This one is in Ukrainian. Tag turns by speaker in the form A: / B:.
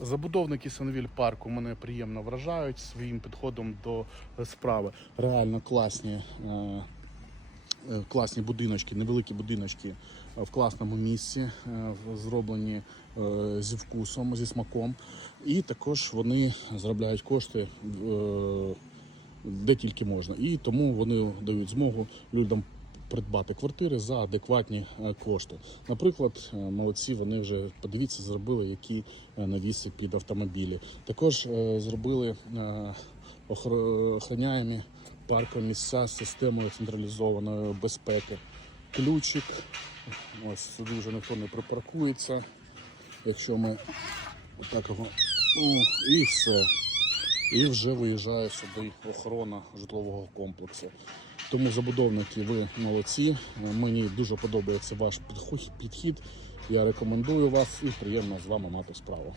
A: Забудовники Сановіль парку мене приємно вражають своїм підходом до справи. Реально класні, е, е, класні будиночки, невеликі будиночки е, в класному місці, зроблені зі вкусом, зі смаком. І також вони заробляють кошти де тільки можна. І тому вони дають змогу людям придбати квартири за адекватні е, кошти. Наприклад, е, молодці вони вже подивіться, зробили які е, навіси під автомобілі. Також зробили охороняємі паркові місця з системою централізованої безпеки. Ключик. Ось сюди вже ніхто не припаркується. Якщо ми отак його. Ну, і все. І вже виїжджає сюди охорона житлового комплексу. Тому забудовники, ви молодці. Мені дуже подобається ваш підхід. Я рекомендую вас і приємно з вами мати справу.